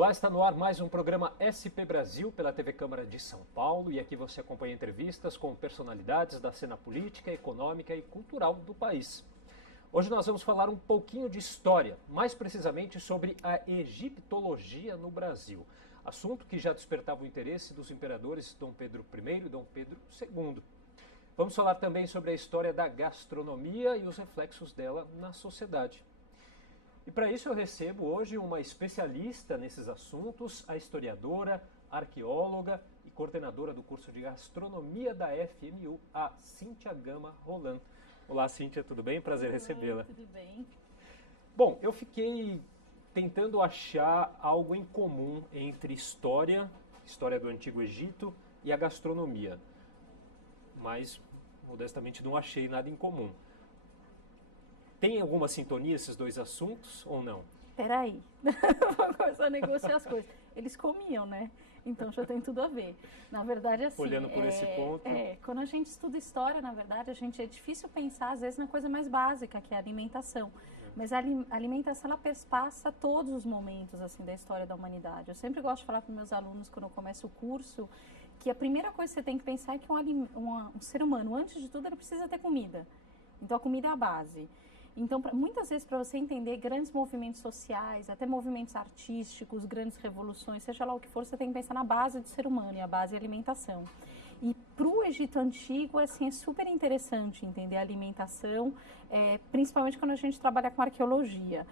Olá, está no ar mais um programa SP Brasil pela TV Câmara de São Paulo e aqui você acompanha entrevistas com personalidades da cena política, econômica e cultural do país. Hoje nós vamos falar um pouquinho de história, mais precisamente sobre a egiptologia no Brasil, assunto que já despertava o interesse dos imperadores Dom Pedro I e Dom Pedro II. Vamos falar também sobre a história da gastronomia e os reflexos dela na sociedade. E para isso eu recebo hoje uma especialista nesses assuntos, a historiadora, arqueóloga e coordenadora do curso de gastronomia da FMU, a Cíntia Gama Roland. Olá, Cíntia, tudo bem? Prazer recebê-la. Tudo bem. Bom, eu fiquei tentando achar algo em comum entre história do Antigo Egito e a gastronomia, mas modestamente não achei nada em comum. Tem alguma sintonia esses dois assuntos ou não? Peraí, vou começar a negociar as coisas. Eles comiam, né? Então já tem tudo a ver. Na verdade, assim... Olhando por esse ponto... quando a gente estuda história, na verdade, é difícil pensar, às vezes, na coisa mais básica, que é a alimentação. Mas a alimentação, ela perpassa todos os momentos, assim, da história da humanidade. Eu sempre gosto de falar para meus alunos, quando eu começo o curso, que a primeira coisa que você tem que pensar é que um ser humano, antes de tudo, ele precisa ter comida. Então, a comida é a base. Então, muitas vezes, para você entender grandes movimentos sociais, até movimentos artísticos, grandes revoluções, seja lá o que for, você tem que pensar na base do ser humano, e a base é a alimentação. E para o Egito Antigo, assim, é super interessante entender a alimentação, principalmente quando a gente trabalha com arqueologia,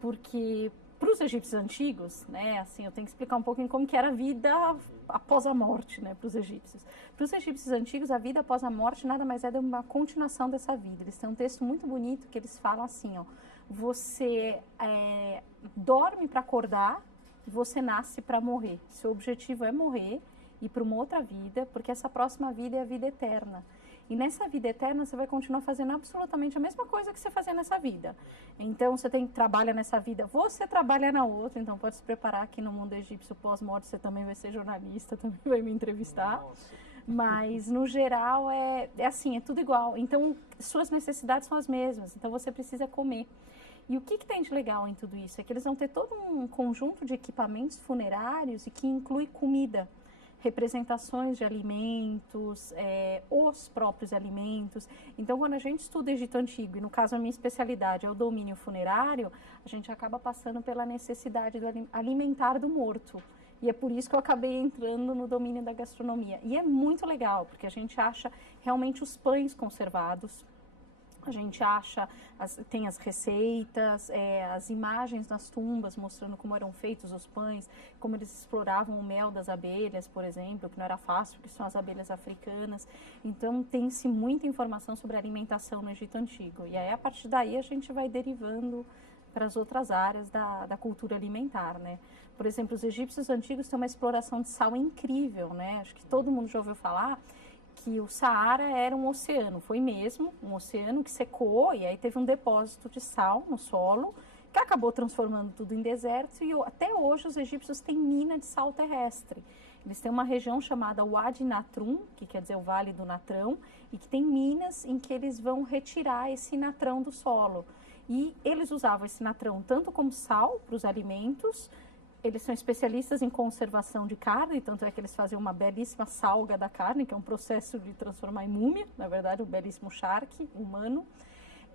porque para os egípcios antigos, né, assim, eu tenho que explicar um pouquinho como que era a vida após a morte, né, para os egípcios. Para os egípcios antigos, a vida após a morte nada mais é do que uma continuação dessa vida. Eles têm um texto muito bonito que eles falam assim, ó, você dorme para acordar, você nasce para morrer. Seu objetivo é morrer e ir para uma outra vida, porque essa próxima vida é a vida eterna. E nessa vida eterna você vai continuar fazendo absolutamente a mesma coisa que você fazia nessa vida. Então você trabalha nessa vida, você trabalha na outra, então pode se preparar que no mundo egípcio pós-morte você também vai ser jornalista, também vai me entrevistar. Nossa. Mas no geral é assim, é tudo igual. Então suas necessidades são as mesmas, então você precisa comer. E o que tem de legal em tudo isso? É que eles vão ter todo um conjunto de equipamentos funerários e que inclui comida. Representações de alimentos, os próprios alimentos. Então, quando a gente estuda Egito Antigo, e no caso a minha especialidade é o domínio funerário, a gente acaba passando pela necessidade do alimentar do morto. E é por isso que eu acabei entrando no domínio da gastronomia. E é muito legal, porque a gente acha realmente os pães conservados. A gente acha, tem as receitas, as imagens nas tumbas mostrando como eram feitos os pães, como eles exploravam o mel das abelhas, por exemplo, que não era fácil, porque são as abelhas africanas. Então, tem-se muita informação sobre a alimentação no Egito Antigo. E aí, a partir daí, a gente vai derivando para as outras áreas da cultura alimentar, né? Por exemplo, os egípcios antigos têm uma exploração de sal incrível, né? Acho que todo mundo já ouviu falar que o Saara era um oceano, foi mesmo um oceano que secou e aí teve um depósito de sal no solo que acabou transformando tudo em deserto e até hoje os egípcios têm mina de sal terrestre. Eles têm uma região chamada Wadi Natrum, que quer dizer o Vale do Natrão, e que tem minas em que eles vão retirar esse natrão do solo. E eles usavam esse natrão tanto como sal para os alimentos. Eles são especialistas em conservação de carne, tanto é que eles fazem uma belíssima salga da carne, que é um processo de transformar em múmia, na verdade, um belíssimo charque humano.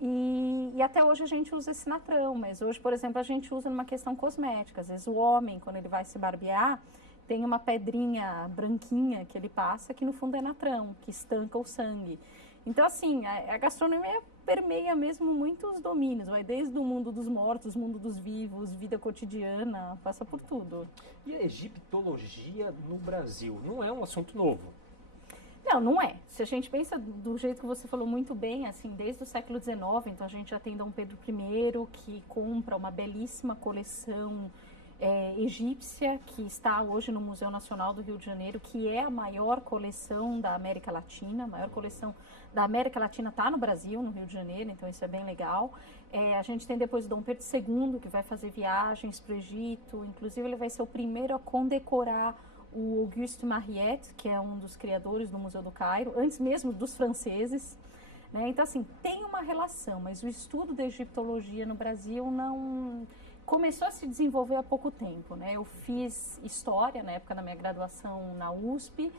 E até hoje a gente usa esse natrão, mas hoje, por exemplo, a gente usa numa questão cosmética. Às vezes o homem, quando ele vai se barbear, tem uma pedrinha branquinha que ele passa, que no fundo é natrão, que estanca o sangue. Então, assim, a gastronomia permeia mesmo muitos domínios, vai desde o mundo dos mortos, mundo dos vivos, vida cotidiana, passa por tudo. E a egiptologia no Brasil não é um assunto novo? Não é. Se a gente pensa do jeito que você falou muito bem, assim, desde o século XIX, então a gente já tem Dom Pedro I, que compra uma belíssima coleção egípcia, que está hoje no Museu Nacional do Rio de Janeiro, que é a maior coleção da América Latina. A maior coleção da América Latina está no Brasil, no Rio de Janeiro, então isso é bem legal. A gente tem depois o Dom Pedro II, que vai fazer viagens para o Egito, inclusive ele vai ser o primeiro a condecorar o Auguste Mariette, que é um dos criadores do Museu do Cairo, antes mesmo dos franceses. Né? Então, assim, tem uma relação, mas o estudo da egiptologia no Brasil não... começou a se desenvolver há pouco tempo, né? Eu fiz história na época da minha graduação na USP.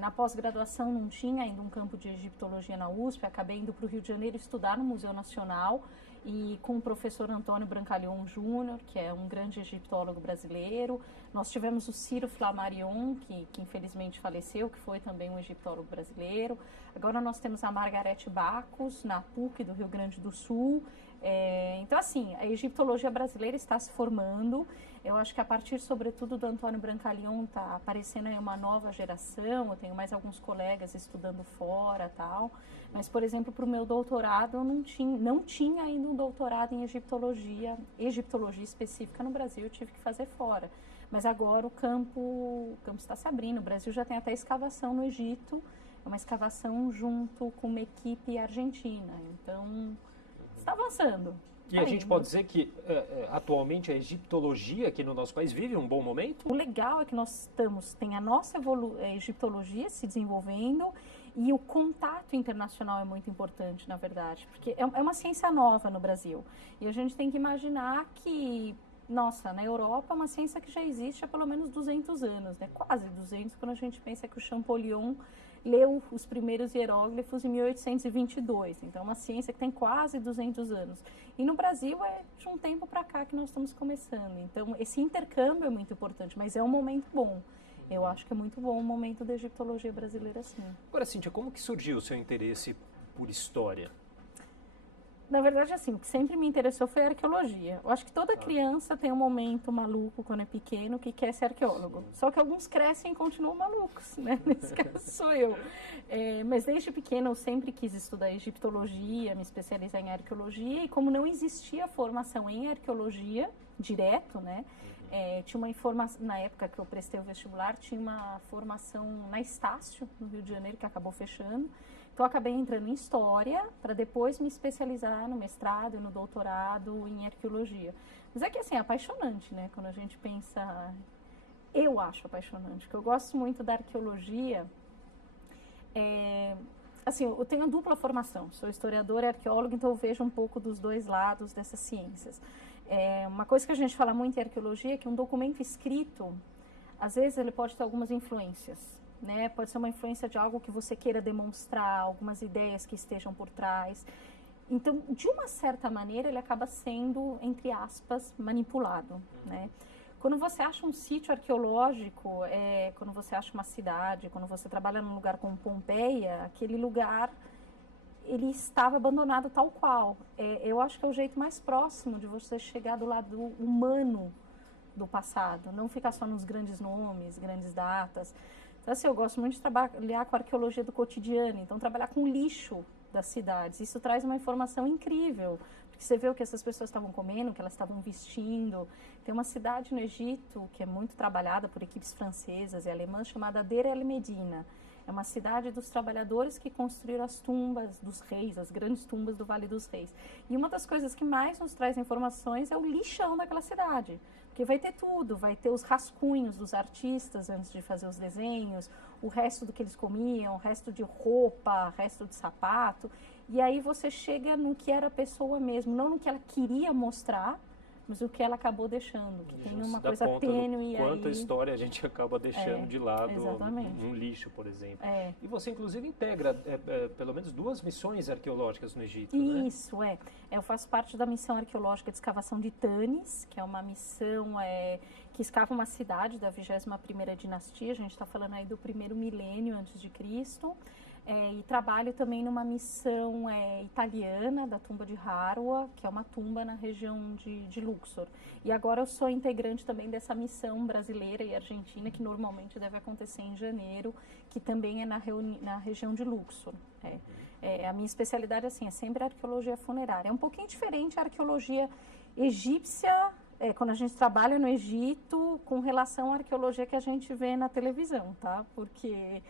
Na pós-graduação não tinha ainda um campo de egiptologia na USP, acabei indo para o Rio de Janeiro estudar no Museu Nacional e com o professor Antônio Brancaleon Júnior, que é um grande egiptólogo brasileiro. Nós tivemos o Ciro Flammarion, que infelizmente faleceu, que foi também um egiptólogo brasileiro. Agora nós temos a Margarete Bacos, na PUC do Rio Grande do Sul. Então, assim, a egiptologia brasileira está se formando. Eu acho que a partir, sobretudo, do Antônio Brancaleon, está aparecendo aí uma nova geração. Eu tenho mais alguns colegas estudando fora e tal. Mas, por exemplo, para o meu doutorado, eu não tinha ainda um doutorado em egiptologia específica no Brasil, eu tive que fazer fora. Mas agora o campo está se abrindo. O Brasil já tem até escavação no Egito, é uma escavação junto com uma equipe argentina. Então, está avançando. E a gente pode dizer que, atualmente, a egiptologia aqui no nosso país vive um bom momento? O legal é que tem a nossa egiptologia se desenvolvendo e o contato internacional é muito importante, na verdade, porque é uma ciência nova no Brasil. E a gente tem que imaginar que, nossa, na Europa é uma ciência que já existe há pelo menos 200 anos, né? Quase 200, quando a gente pensa que o Champollion leu os primeiros hieróglifos em 1822. Então, é uma ciência que tem quase 200 anos. E no Brasil é de um tempo para cá que nós estamos começando. Então, esse intercâmbio é muito importante, mas é um momento bom. Eu acho que é muito bom o momento da egiptologia brasileira, sim. Agora, Cíntia, como que surgiu o seu interesse por história? Na verdade, assim, o que sempre me interessou foi a arqueologia. Eu acho que toda criança tem um momento maluco quando é pequeno que quer ser arqueólogo. Só que alguns crescem e continuam malucos, né? Nesse caso sou eu. Mas desde pequena eu sempre quis estudar egiptologia, me especializar em arqueologia. E como não existia formação em arqueologia direto, né? Tinha uma informação, na época que eu prestei o vestibular, tinha uma formação na Estácio, no Rio de Janeiro, que acabou fechando. Então, eu acabei entrando em História, para depois me especializar no mestrado e no doutorado em Arqueologia. Mas é que, assim, é apaixonante, né? Quando a gente pensa... Eu acho apaixonante, porque eu gosto muito da arqueologia. Assim, eu tenho a dupla formação. Sou historiadora e arqueóloga, então eu vejo um pouco dos dois lados dessas ciências. Uma coisa que a gente fala muito em arqueologia é que um documento escrito, às vezes, ele pode ter algumas influências. Né? Pode ser uma influência de algo que você queira demonstrar, algumas ideias que estejam por trás. Então, de uma certa maneira, ele acaba sendo, entre aspas, manipulado. Né? Quando você acha um sítio arqueológico, quando você acha uma cidade, quando você trabalha num lugar como Pompeia, aquele lugar, ele estava abandonado tal qual. Eu acho que é o jeito mais próximo de você chegar do lado humano do passado, não ficar só nos grandes nomes, grandes datas. Então, assim, eu gosto muito de trabalhar com a arqueologia do cotidiano, então trabalhar com o lixo das cidades. Isso traz uma informação incrível, porque você vê o que essas pessoas estavam comendo, o que elas estavam vestindo. Tem uma cidade no Egito que é muito trabalhada por equipes francesas e alemãs, chamada Deir el-Medina. É uma cidade dos trabalhadores que construíram as tumbas dos reis, as grandes tumbas do Vale dos Reis. E uma das coisas que mais nos traz informações é o lixão daquela cidade. Porque vai ter tudo, vai ter os rascunhos dos artistas antes de fazer os desenhos, o resto do que eles comiam, o resto de roupa, o resto de sapato. E aí você chega no que era a pessoa mesmo, não no que ela queria mostrar, mas o que ela acabou deixando, que tem uma coisa tênue aí. Quanta história a gente acaba deixando de lado num lixo, por exemplo. E você, inclusive, integra pelo menos 2 missões arqueológicas no Egito, né? Isso, eu faço parte da missão arqueológica de escavação de Tanis, que é uma missão que escava uma cidade da 21ª dinastia, a gente está falando aí do 1º milênio antes de Cristo. E trabalho também numa missão italiana da tumba de Harua, que é uma tumba na região de Luxor. E agora eu sou integrante também dessa missão brasileira e argentina, que normalmente deve acontecer em janeiro, que também é na região de Luxor. A minha especialidade assim, é sempre a arqueologia funerária. É um pouquinho diferente a arqueologia egípcia, quando a gente trabalha no Egito, com relação à arqueologia que a gente vê na televisão, tá? Porque...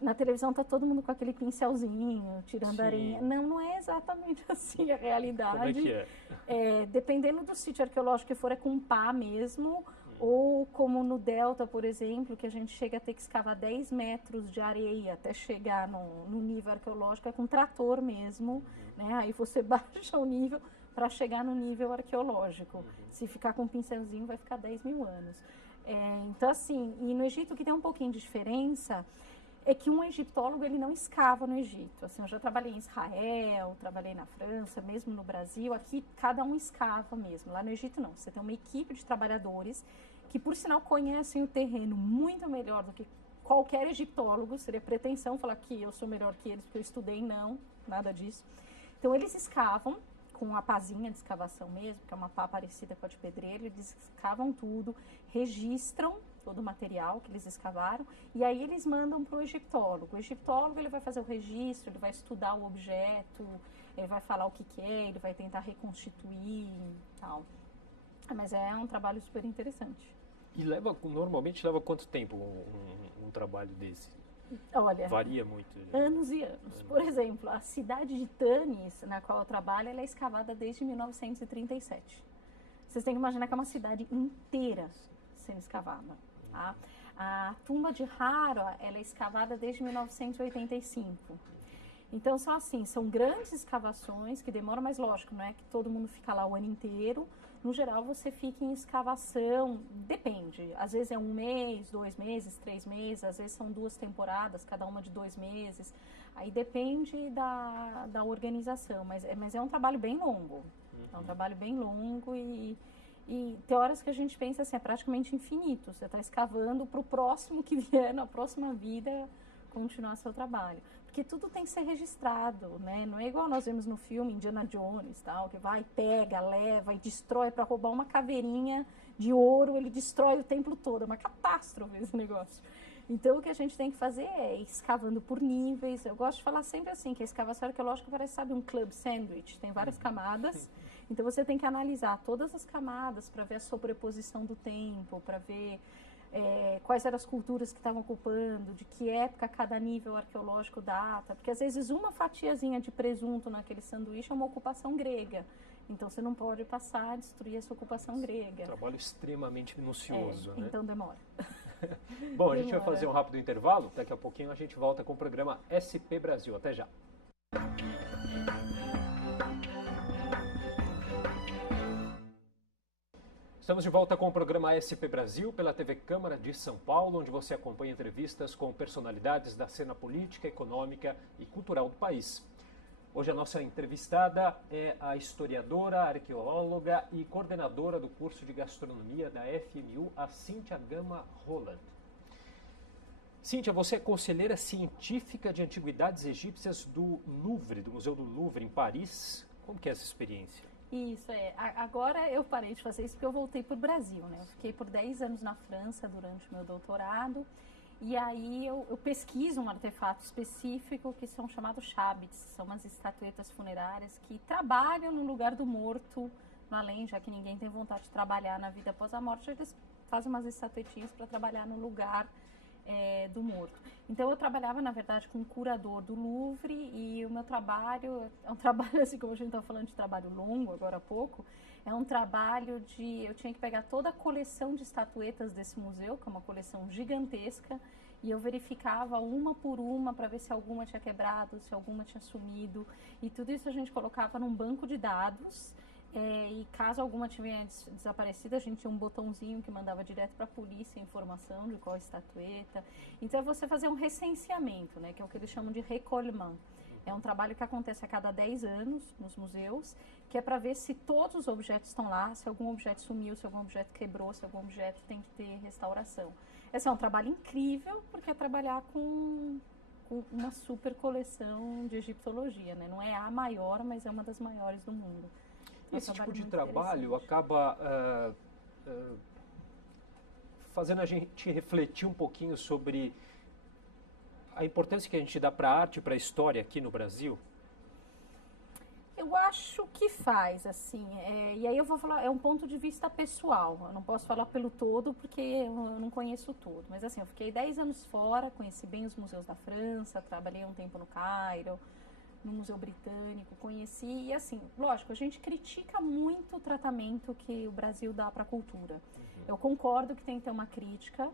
Na televisão está todo mundo com aquele pincelzinho, tirando areia. Não é exatamente assim a realidade. Como é que é? Dependendo do sítio arqueológico que for, é com pá mesmo, ou como no Delta, por exemplo, que a gente chega a ter que escavar 10 metros de areia até chegar no nível arqueológico, é com trator mesmo, né? Aí você baixa o nível, para chegar no nível arqueológico. Se ficar com um pincelzinho, vai ficar 10 mil anos. Então, assim, e no Egito o que tem um pouquinho de diferença é que um egiptólogo, ele não escava no Egito. Assim, eu já trabalhei em Israel, trabalhei na França, mesmo no Brasil. Aqui, cada um escava mesmo. Lá no Egito, não. Você tem uma equipe de trabalhadores que, por sinal, conhecem o terreno muito melhor do que qualquer egiptólogo. Seria pretensão falar que eu sou melhor que eles, porque eu estudei. Não, nada disso. Então, eles escavam com a pazinha de escavação mesmo, que é uma pá parecida com a de pedreiro. Eles escavam tudo, registram todo o material que eles escavaram, e aí eles mandam para o egiptólogo. O egiptólogo, ele vai fazer o registro, ele vai estudar o objeto, ele vai falar o que é, ele vai tentar reconstituir e tal. Mas é um trabalho super interessante. E normalmente leva quanto tempo um trabalho desse? Olha, varia muito. Anos e anos. Por exemplo, a cidade de Tanis, na qual eu trabalho, ela é escavada desde 1937. Vocês têm que imaginar que é uma cidade inteira sendo escavada. Tá? A tumba de Hara, ela é escavada desde 1985. Então, são grandes escavações que demoram, mas lógico, não é que todo mundo fica lá o ano inteiro. No geral, você fica em escavação, depende. Às vezes é 1 mês, 2 meses, 3 meses, às vezes são 2 temporadas, cada uma de 2 meses. Aí depende da organização, mas é um trabalho bem longo. É um trabalho bem longo e tem horas que a gente pensa assim, é praticamente infinito. Você está escavando para o próximo que vier, na próxima vida, continuar seu trabalho. Porque tudo tem que ser registrado, né? Não é igual nós vemos no filme Indiana Jones, tal, que vai, pega, leva e destrói para roubar uma caveirinha de ouro, ele destrói o templo todo. É uma catástrofe esse negócio. Então, o que a gente tem que fazer é ir escavando por níveis. Eu gosto de falar sempre assim, que a escavação arqueológica parece, sabe, um club sandwich. Tem várias camadas. Então, você tem que analisar todas as camadas para ver a sobreposição do tempo, para ver quais eram as culturas que estavam ocupando, de que época cada nível arqueológico data. Porque, às vezes, uma fatiazinha de presunto naquele sanduíche é uma ocupação grega. Então, você não pode passar a destruir essa ocupação grega. Um trabalho extremamente minucioso, né? Então, demora. Bom, a gente vai fazer um rápido intervalo. Daqui a pouquinho a gente volta com o programa SP Brasil. Até já. Estamos de volta com o programa SP Brasil pela TV Câmara de São Paulo, onde você acompanha entrevistas com personalidades da cena política, econômica e cultural do país. Hoje a nossa entrevistada é a historiadora, arqueóloga e coordenadora do curso de gastronomia da FMU, a Cíntia Gama Roland. Cíntia, você é conselheira científica de antiguidades egípcias do Louvre, do Museu do Louvre, em Paris. Como que é essa experiência? Isso, agora eu parei de fazer isso porque eu voltei para o Brasil, né? Eu fiquei por 10 anos na França durante o meu doutorado. E aí eu pesquiso um artefato específico que são chamados chabits, são umas estatuetas funerárias que trabalham no lugar do morto, no além, já que ninguém tem vontade de trabalhar na vida após a morte, eles fazem umas estatuetinhas para trabalhar no lugar do morto. Então eu trabalhava, na verdade, com um curador do Louvre e o meu trabalho é um trabalho, assim como a gente está falando de trabalho longo agora há pouco, é um trabalho eu tinha que pegar toda a coleção de estatuetas desse museu, que é uma coleção gigantesca, e eu verificava uma por uma para ver se alguma tinha quebrado, se alguma tinha sumido, e tudo isso a gente colocava num banco de dados, e caso alguma tivesse desaparecido, a gente tinha um botãozinho que mandava direto para a polícia a informação de qual estatueta. Então é você fazer um recenseamento, né, que é o que eles chamam de recollement. É um trabalho que acontece a cada 10 anos nos museus, que é para ver se todos os objetos estão lá, se algum objeto sumiu, se algum objeto quebrou, se algum objeto tem que ter restauração. Esse é um trabalho incrível, porque é trabalhar com uma super coleção de egiptologia, né? Não é a maior, mas é uma das maiores do mundo. Esse tipo de trabalho acaba fazendo a gente refletir um pouquinho sobre a importância que a gente dá para a arte e para a história aqui no Brasil. Eu acho que faz, assim, e aí eu vou falar, é um ponto de vista pessoal, eu não posso falar pelo todo porque eu não conheço tudo, mas assim, eu fiquei 10 anos fora, conheci bem os museus da França, trabalhei um tempo no Cairo, no Museu Britânico, conheci, e assim, lógico, a gente critica muito o tratamento que o Brasil dá para a cultura. Eu concordo que tem que ter uma crítica,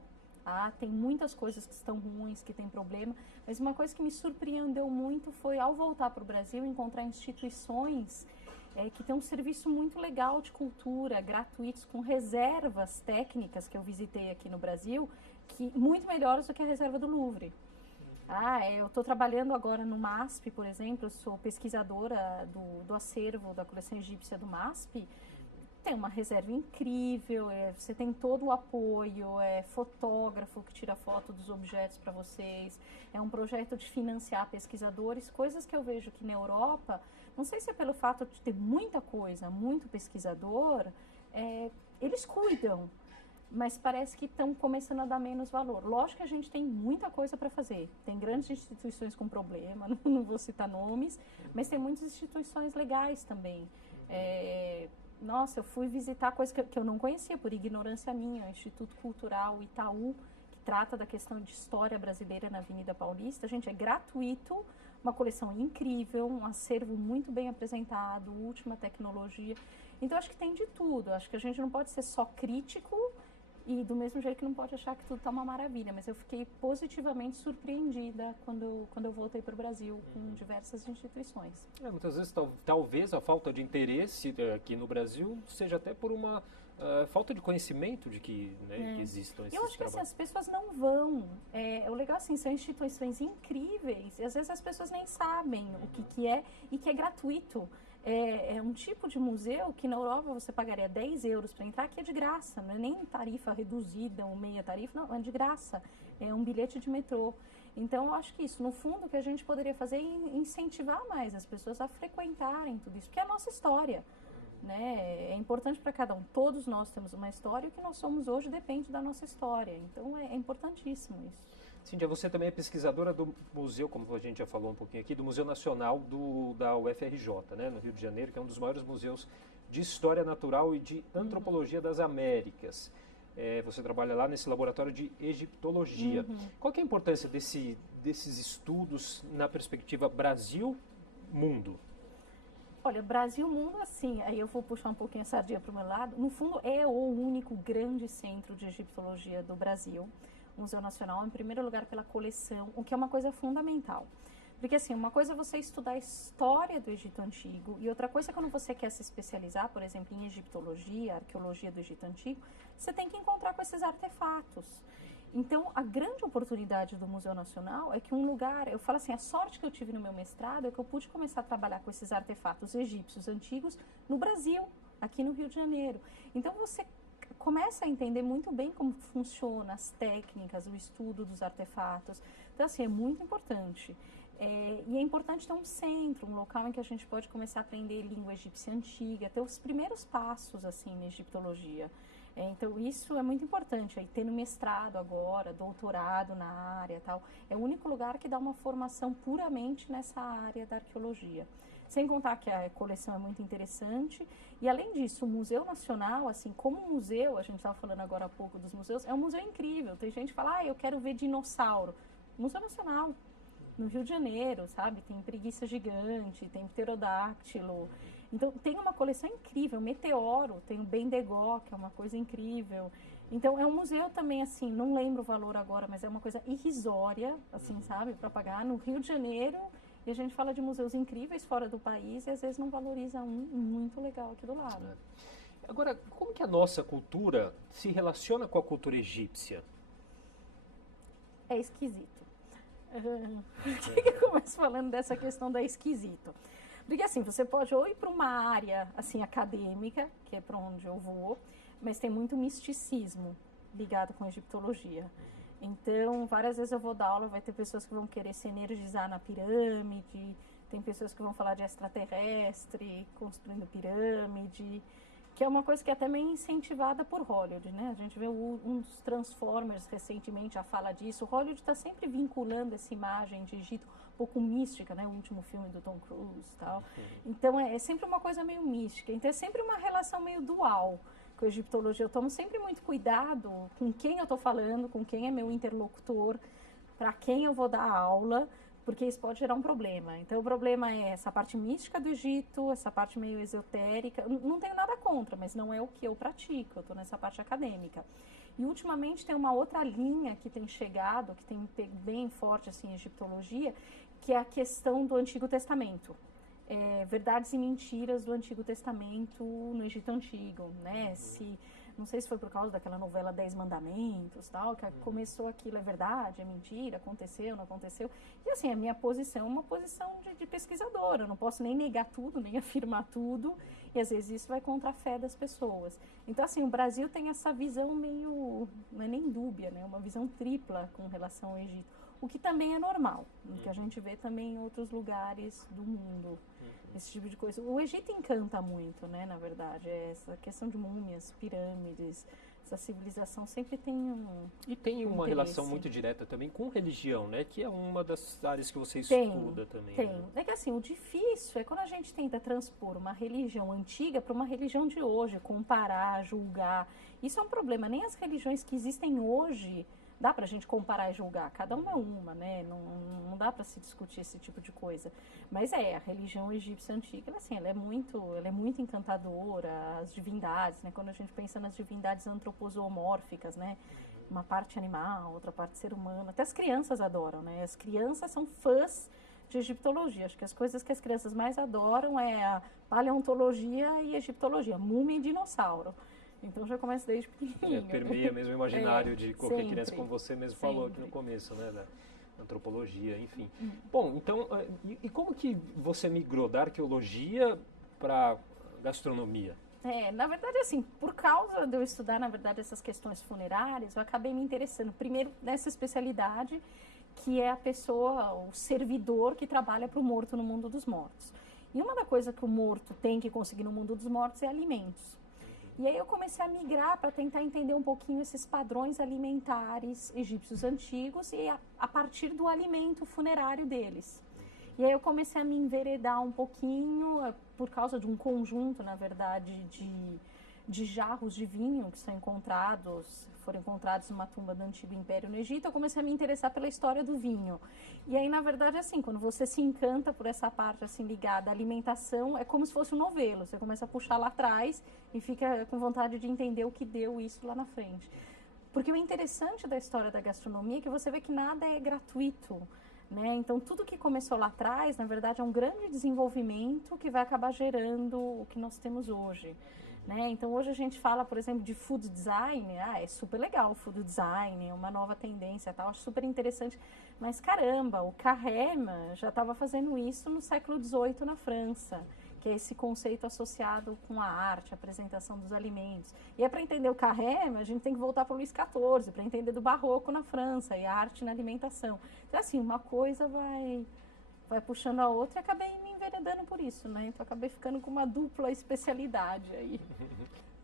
tem muitas coisas que estão ruins, que tem problema, mas uma coisa que me surpreendeu muito foi, ao voltar para o Brasil, encontrar instituições que tem um serviço muito legal de cultura, gratuitos, com reservas técnicas que eu visitei aqui no Brasil, que muito melhores do que a reserva do Louvre. Eu estou trabalhando agora no MASP, por exemplo, eu sou pesquisadora do acervo da coleção egípcia do MASP. Tem uma reserva incrível, você tem todo o apoio, fotógrafo que tira foto dos objetos para vocês, é um projeto de financiar pesquisadores, coisas que eu vejo que na Europa, não sei se é pelo fato de ter muita coisa, muito pesquisador, eles cuidam, mas parece que estão começando a dar menos valor. Lógico que a gente tem muita coisa para fazer, tem grandes instituições com problema, não vou citar nomes, mas tem muitas instituições legais também. Nossa, eu fui visitar coisa que eu não conhecia, por ignorância minha, o Instituto Cultural Itaú, que trata da questão de história brasileira na Avenida Paulista. Gente, é gratuito, uma coleção incrível, um acervo muito bem apresentado, última tecnologia. Então, acho que tem de tudo. Acho que a gente não pode ser só crítico e do mesmo jeito que não pode achar que tudo está uma maravilha. Mas eu fiquei positivamente surpreendida quando eu voltei para o Brasil com diversas instituições. Muitas vezes, talvez a falta de interesse aqui no Brasil seja até por uma falta de conhecimento de que, que existam esses Eu acho que assim, as pessoas não vão. O legal assim, são instituições incríveis e às vezes as pessoas nem sabem o que é e que é gratuito. É um tipo de museu que na Europa você pagaria 10 euros para entrar, que é de graça, não é nem tarifa reduzida ou meia tarifa, não, é de graça, é um bilhete de metrô. Então, eu acho que isso, no fundo, o que a gente poderia fazer é incentivar mais as pessoas a frequentarem tudo isso, porque é a nossa história, né? É importante para cada um, todos nós temos uma história e o que nós somos hoje depende da nossa história, então é importantíssimo isso. Cíntia, você também é pesquisadora do museu, como a gente já falou um pouquinho aqui, do Museu Nacional da UFRJ, né, no Rio de Janeiro, que é um dos maiores museus de História Natural e de Antropologia das Américas. Você trabalha lá nesse laboratório de Egiptologia. Qual que é a importância desses estudos na perspectiva Brasil-mundo? Olha, Brasil-mundo, assim, aí eu vou puxar um pouquinho a sardinha para o meu lado, no fundo é o único grande centro de egiptologia do Brasil. O Museu Nacional, em primeiro lugar, pela coleção, o que é uma coisa fundamental. Porque, assim, uma coisa é você estudar a história do Egito Antigo e outra coisa é quando você quer se especializar, por exemplo, em egiptologia, arqueologia do Egito Antigo, você tem que encontrar com esses artefatos. Então, a grande oportunidade do Museu Nacional é que um lugar, eu falo assim, a sorte que eu tive no meu mestrado é que eu pude começar a trabalhar com esses artefatos egípcios antigos no Brasil, aqui no Rio de Janeiro. Então, você começa a entender muito bem como funciona as técnicas, o estudo dos artefatos. Então, assim, é muito importante. E é importante ter um centro, um local em que a gente pode começar a aprender língua egípcia antiga, ter os primeiros passos, assim, na egiptologia. Então, isso é muito importante. Aí, tendo mestrado agora, doutorado na área e tal, é o único lugar que dá uma formação puramente nessa área da arqueologia. Sem contar que a coleção é muito interessante. E, além disso, o Museu Nacional, assim, como museu, a gente estava falando agora há pouco dos museus, é um museu incrível. Tem gente que fala, eu quero ver dinossauro. Museu Nacional, no Rio de Janeiro, sabe? Tem preguiça gigante, tem pterodáctilo. Então, tem uma coleção incrível. Meteoro, tem o Bendegó, que é uma coisa incrível. Então, é um museu também, assim, não lembro o valor agora, mas é uma coisa irrisória, assim, sabe? Para pagar no Rio de Janeiro. E a gente fala de museus incríveis fora do país e às vezes não valoriza um muito legal aqui do lado. Agora, como que a nossa cultura se relaciona com a cultura egípcia? É esquisito. Por que eu começo falando dessa questão da esquisito? Porque assim, você pode ou ir para uma área assim, acadêmica, que é para onde eu vou, mas tem muito misticismo ligado com a egiptologia. Então, várias vezes eu vou dar aula, vai ter pessoas que vão querer se energizar na pirâmide, tem pessoas que vão falar de extraterrestre, construindo pirâmide, que é uma coisa que é até meio incentivada por Hollywood, né? A gente vê um dos Transformers recentemente já fala disso. O Hollywood está sempre vinculando essa imagem de Egito um pouco mística, né? O último filme do Tom Cruise e tal. Então, é sempre uma coisa meio mística. Então, é sempre uma relação meio dual. Com a egiptologia, eu tomo sempre muito cuidado com quem eu estou falando, com quem é meu interlocutor, para quem eu vou dar aula, porque isso pode gerar um problema. Então, o problema é essa parte mística do Egito, essa parte meio esotérica. Não tenho nada contra, mas não é o que eu pratico, eu estou nessa parte acadêmica. E, ultimamente, tem uma outra linha que tem chegado, que tem bem forte assim, em egiptologia, que é a questão do Antigo Testamento. verdades e mentiras do Antigo Testamento no Egito Antigo, né? Não sei se foi por causa daquela novela 10 Mandamentos, tal, que começou aquilo, é verdade, é mentira, aconteceu, não aconteceu. E assim, a minha posição é uma posição de pesquisadora, eu não posso nem negar tudo, nem afirmar tudo, e às vezes isso vai contra a fé das pessoas. Então assim, o Brasil tem essa visão meio, não é nem dúbia, né? Uma visão tripla com relação ao Egito, o que também é normal, o que a gente vê também em outros lugares do mundo. Esse tipo de coisa. O Egito encanta muito, né, na verdade. Essa questão de múmias, pirâmides, essa civilização sempre tem E tem uma interesse. Relação muito direta também com religião, né? Que é uma das áreas que você estuda também. Tem. Né? É que assim, o difícil é quando a gente tenta transpor uma religião antiga para uma religião de hoje, comparar, julgar. Isso é um problema. Nem as religiões que existem hoje dá para a gente comparar e julgar, cada uma é uma, né? Não dá para se discutir esse tipo de coisa. Mas a religião egípcia antiga, ela é muito encantadora, as divindades, né? Quando a gente pensa nas divindades antroposomórficas, né? Uma parte animal, outra parte ser humano, até as crianças adoram, né? As crianças são fãs de egiptologia. Acho que as coisas que as crianças mais adoram é a paleontologia e egiptologia, múmia e dinossauro. Então já começa desde pequenininho. Permeia mesmo o imaginário de qualquer sempre, criança, como você mesmo falou aqui no começo, né? Da antropologia, enfim. Bom, então, e como que você migrou da arqueologia para gastronomia? Na verdade, assim, por causa de eu estudar, na verdade, essas questões funerárias, eu acabei me interessando primeiro nessa especialidade, que é a pessoa, o servidor que trabalha para o morto no mundo dos mortos. E uma da coisa que o morto tem que conseguir no mundo dos mortos é alimentos. E aí eu comecei a migrar para tentar entender um pouquinho esses padrões alimentares egípcios antigos e a partir do alimento funerário deles. E aí eu comecei a me enveredar um pouquinho por causa de um conjunto, na verdade, de jarros de vinho que foram encontrados numa tumba do Antigo Império no Egito. Eu comecei a me interessar pela história do vinho. E aí, na verdade, assim, quando você se encanta por essa parte assim ligada à alimentação, é como se fosse um novelo. Você começa a puxar lá atrás e fica com vontade de entender o que deu isso lá na frente. Porque o interessante da história da gastronomia é que você vê que nada é gratuito, né? Então, tudo que começou lá atrás, na verdade, é um grande desenvolvimento que vai acabar gerando o que nós temos hoje. Né? Então, hoje a gente fala, por exemplo, de food design. É super legal o food design, é uma nova tendência, tal, acho super interessante. Mas, caramba, o Carême já estava fazendo isso no século XVIII na França, que é esse conceito associado com a arte, a apresentação dos alimentos. E para entender o Carême, a gente tem que voltar para o Luís XIV, para entender do Barroco na França e a arte na alimentação. Então, assim, uma coisa vai puxando a outra e acabei me enveredando por isso, né? Então acabei ficando com uma dupla especialidade aí.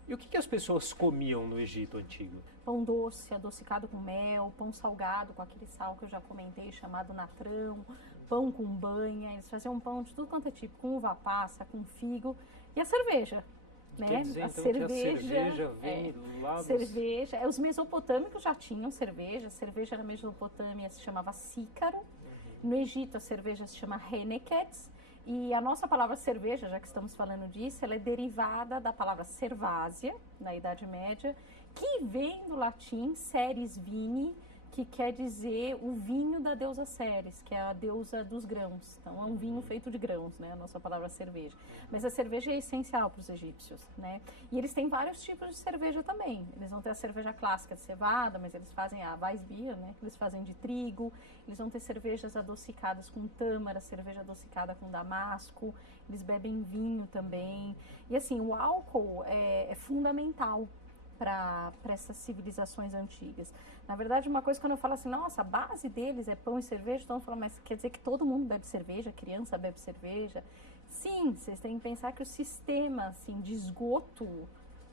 E o que as pessoas comiam no Egito Antigo? Pão doce, adocicado com mel, pão salgado com aquele sal que eu já comentei, chamado natrão, pão com banha. Eles faziam pão de tudo quanto é tipo, com uva passa, com figo e a cerveja. Né? Quer dizer, então, que a cerveja vem lá dos... Cerveja, os mesopotâmicos já tinham cerveja. A cerveja na Mesopotâmia se chamava sícaro. No Egito, a cerveja se chama Hennekes, e a nossa palavra cerveja, já que estamos falando disso, ela é derivada da palavra cervásia, na Idade Média, que vem do latim Ceres vini, que quer dizer o vinho da deusa Ceres, que é a deusa dos grãos. Então, é um vinho feito de grãos, né? A nossa palavra cerveja. Mas a cerveja é essencial para os egípcios, né? E eles têm vários tipos de cerveja também. Eles vão ter a cerveja clássica de cevada, mas eles fazem a Weissbier, né? Eles fazem de trigo. Eles vão ter cervejas adocicadas com tâmara, cerveja adocicada com damasco. Eles bebem vinho também. E assim, o álcool é fundamental para essas civilizações antigas. Na verdade, uma coisa quando eu falo assim, nossa, a base deles é pão e cerveja, então eu falo, mas quer dizer que todo mundo bebe cerveja, criança bebe cerveja? Sim, vocês têm que pensar que o sistema assim, de esgoto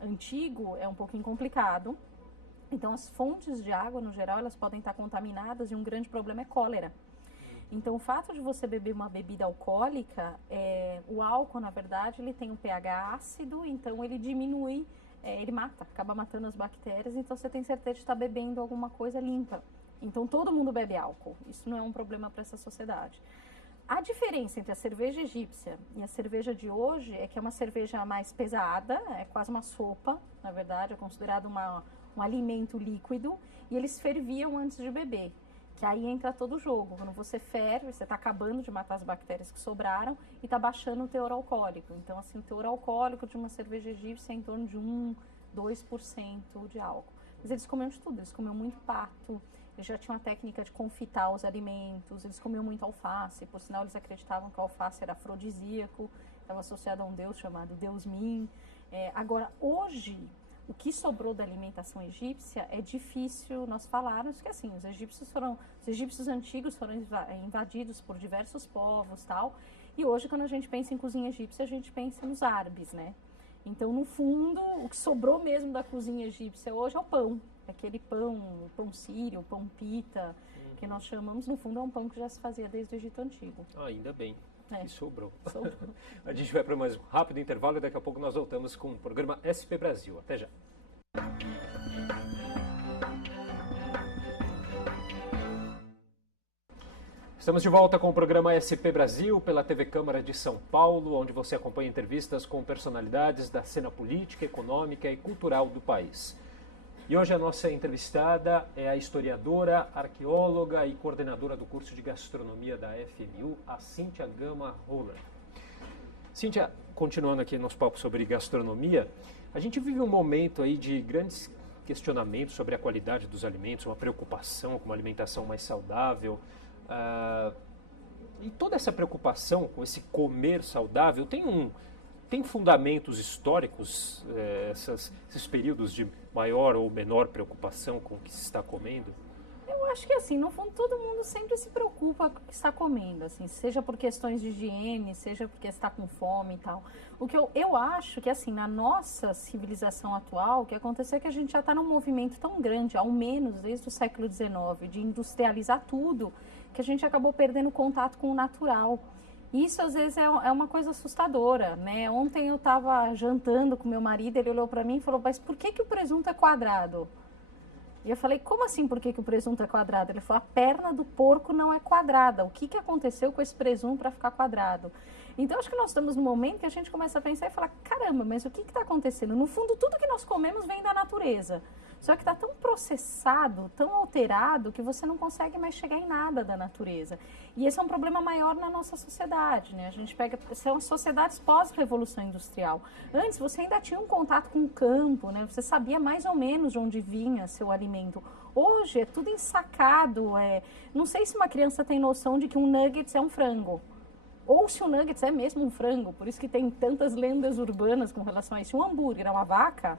antigo é um pouquinho complicado. Então, as fontes de água, no geral, elas podem estar contaminadas e um grande problema é cólera. Então, o fato de você beber uma bebida alcoólica, o álcool, na verdade, ele tem um pH ácido, então ele diminui, ele acaba matando as bactérias, então você tem certeza de estar bebendo alguma coisa limpa. Então, todo mundo bebe álcool, isso não é um problema para essa sociedade. A diferença entre a cerveja egípcia e a cerveja de hoje é que é uma cerveja mais pesada, é quase uma sopa, na verdade, é considerado um alimento líquido, e eles ferviam antes de beber. Que aí entra todo o jogo. Quando você ferve, você está acabando de matar as bactérias que sobraram e está baixando o teor alcoólico. Então, assim, o teor alcoólico de uma cerveja egípcia é em torno de 2% de álcool. Mas eles comiam de tudo, eles comiam muito pato, eles já tinham a técnica de confitar os alimentos, eles comiam muito alface, por sinal eles acreditavam que o alface era afrodisíaco, estava associado a um deus chamado Deus Min. Agora, hoje, o que sobrou da alimentação egípcia é difícil nós falarmos, que assim, os egípcios antigos foram invadidos por diversos povos, tal, e hoje quando a gente pensa em cozinha egípcia, a gente pensa nos árabes, né? Então, no fundo, o que sobrou mesmo da cozinha egípcia hoje é o pão, aquele pão, o pão sírio, o pão pita, que nós chamamos, no fundo, é um pão que já se fazia desde o Egito Antigo. Ainda bem. Que sobrou. Sobrou. A gente vai para mais um rápido intervalo e daqui a pouco nós voltamos com o programa SP Brasil. Até já. Estamos de volta com o programa SP Brasil pela TV Câmara de São Paulo, onde você acompanha entrevistas com personalidades da cena política, econômica e cultural do país. E hoje a nossa entrevistada é a historiadora, arqueóloga e coordenadora do curso de gastronomia da FMU, a Cíntia Gama Roller. Cíntia, continuando aqui nosso papo sobre gastronomia, a gente vive um momento aí de grandes questionamentos sobre a qualidade dos alimentos, uma preocupação com uma alimentação mais saudável. E toda essa preocupação com esse comer saudável tem fundamentos históricos, esses períodos de maior ou menor preocupação com o que se está comendo? Eu acho que assim, no fundo, todo mundo sempre se preocupa com o que está comendo, assim, seja por questões de higiene, seja porque está com fome e tal. O que eu acho que, assim, na nossa civilização atual, o que aconteceu é que a gente já está num movimento tão grande, ao menos desde o século XIX, de industrializar tudo, que a gente acabou perdendo contato com o natural. Isso, às vezes, é uma coisa assustadora, né? Ontem eu estava jantando com meu marido, ele olhou para mim e falou, mas por que o presunto é quadrado? E eu falei, como assim por que o presunto é quadrado? Ele falou, a perna do porco não é quadrada. O que aconteceu com esse presunto para ficar quadrado? Então, acho que nós estamos num momento que a gente começa a pensar e falar, caramba, mas o que está acontecendo? No fundo, tudo que nós comemos vem da natureza. Só que está tão processado, tão alterado, que você não consegue mais chegar em nada da natureza. E esse é um problema maior na nossa sociedade, né? A gente pega, são as sociedades pós-revolução industrial. Antes, você ainda tinha um contato com o campo, né? Você sabia mais ou menos de onde vinha seu alimento. Hoje, é tudo ensacado. Não sei se uma criança tem noção de que um nuggets é um frango. Ou se o nuggets é mesmo um frango. Por isso que tem tantas lendas urbanas com relação a isso. Um hambúrguer é uma vaca...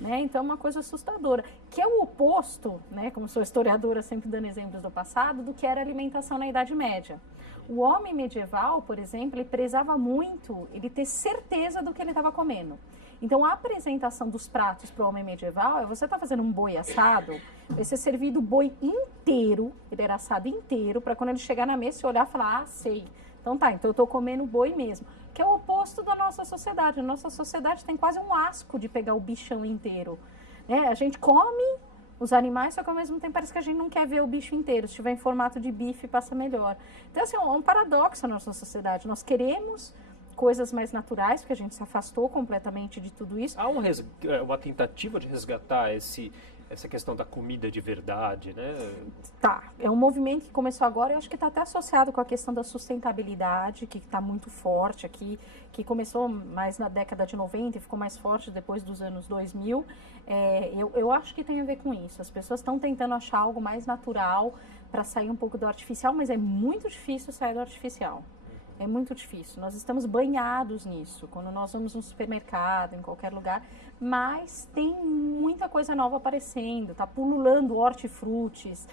Né? Então, é uma coisa assustadora, que é o oposto, né? Como sou historiadora, sempre dando exemplos do passado, do que era a alimentação na Idade Média. O homem medieval, por exemplo, ele prezava muito ele ter certeza do que ele estava comendo. Então, a apresentação dos pratos para o homem medieval é você está fazendo um boi assado, vai ser servido o boi inteiro, ele era assado inteiro, para quando ele chegar na mesa, você olhar e falar, sei. Então tá, então eu estou comendo boi mesmo. Que é o oposto da nossa sociedade. A nossa sociedade tem quase um asco de pegar o bichão inteiro. Né? A gente come os animais, só que ao mesmo tempo parece que a gente não quer ver o bicho inteiro. Se tiver em formato de bife, passa melhor. Então, assim, é um paradoxo na nossa sociedade. Nós queremos coisas mais naturais, porque a gente se afastou completamente de tudo isso. Há uma tentativa de resgatar essa questão da comida de verdade, né? Tá, é um movimento que começou agora, eu acho que está até associado com a questão da sustentabilidade, que está muito forte aqui, que começou mais na década de 90 e ficou mais forte depois dos anos 2000. Eu acho que tem a ver com isso. As pessoas estão tentando achar algo mais natural para sair um pouco do artificial, mas é muito difícil sair do artificial. É muito difícil. Nós estamos banhados nisso. Quando nós vamos no supermercado, em qualquer lugar, mas tem muita coisa nova aparecendo. Está pululando hortifrutis.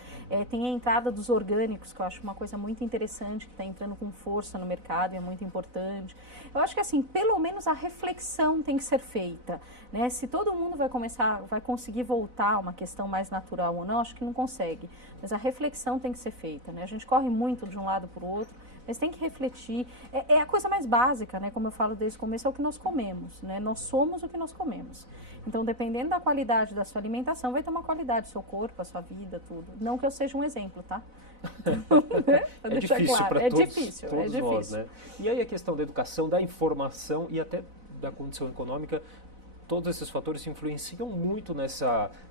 Tem a entrada dos orgânicos, que eu acho uma coisa muito interessante, que está entrando com força no mercado e é muito importante. Eu acho que, assim, pelo menos a reflexão tem que ser feita. Né? Se todo mundo vai conseguir voltar a uma questão mais natural ou não, acho que não consegue. Mas a reflexão tem que ser feita. Né? A gente corre muito de um lado para o outro, mas tem que refletir. É a coisa mais básica, né? Como eu falo desde o começo, é o que nós comemos. Né? Nós somos o que nós comemos. Então, dependendo da qualidade da sua alimentação, vai ter uma qualidade do seu corpo, a sua vida, tudo. Não que eu seja um exemplo, tá? É difícil claro. para todos nós, né? E aí a questão da educação, da informação e até da condição econômica todos esses fatores influenciam muito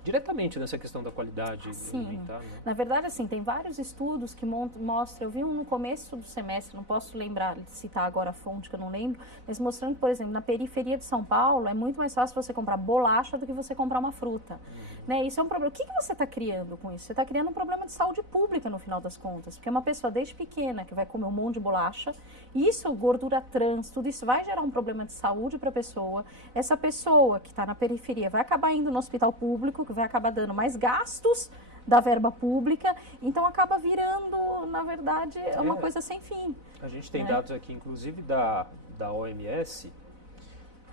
diretamente nessa questão da qualidade alimentar, né? Na verdade, assim, tem vários estudos que mostram, eu vi um no começo do semestre, não posso lembrar, citar agora a fonte que eu não lembro, mas mostrando que, por exemplo, na periferia de São Paulo é muito mais fácil você comprar bolacha do que você comprar uma fruta. Né? Isso é um problema. O que você está criando com isso? Você está criando um problema de saúde pública no final das contas, porque uma pessoa desde pequena que vai comer um monte de bolacha, isso, gordura trans, tudo isso vai gerar um problema de saúde para a pessoa. Essa pessoa que está na periferia vai acabar indo no hospital público, que vai acabar dando mais gastos da verba pública, então acaba virando, na verdade, uma coisa sem fim. A gente tem dados aqui, inclusive, da OMS,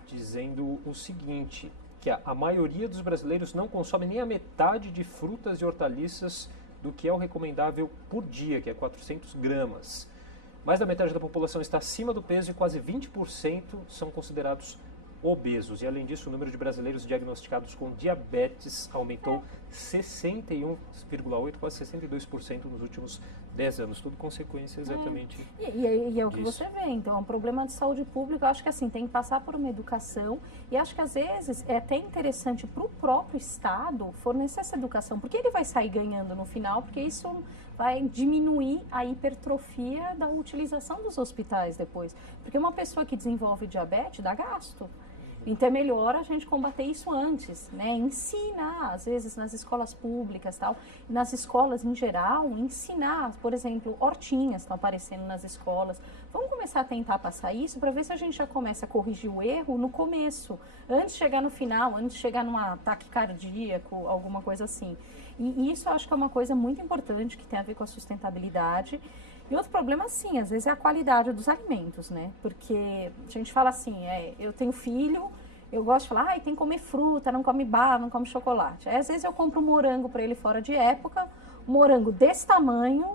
dizendo o seguinte, que a maioria dos brasileiros não consome nem a metade de frutas e hortaliças do que é o recomendável por dia, que é 400 gramas. Mais da metade da população está acima do peso e quase 20% são considerados obesos. E, além disso, o número de brasileiros diagnosticados com diabetes aumentou 61,8%, quase 62% nos últimos 10 anos. Tudo consequência exatamente E é o que você vê. Então, é um problema de saúde pública. Eu acho que, assim, tem que passar por uma educação. E acho que, às vezes, é até interessante para o próprio Estado fornecer essa educação. Porque ele vai sair ganhando no final, porque isso vai diminuir a hipertrofia da utilização dos hospitais depois. Porque uma pessoa que desenvolve diabetes dá gasto. Então é melhor a gente combater isso antes, né? Ensinar, às vezes, nas escolas públicas, tal, nas escolas em geral, ensinar, por exemplo, hortinhas estão aparecendo nas escolas. Vamos começar a tentar passar isso para ver se a gente já começa a corrigir o erro no começo, antes de chegar no final, antes de chegar num ataque cardíaco, alguma coisa assim. E isso eu acho que é uma coisa muito importante, que tem a ver com a sustentabilidade. E outro problema, sim, às vezes é a qualidade dos alimentos, né? Porque a gente fala assim, eu tenho filho, eu gosto de falar, tem que comer fruta, não come bala, não come chocolate. Aí, às vezes eu compro um morango para ele fora de época, um morango desse tamanho,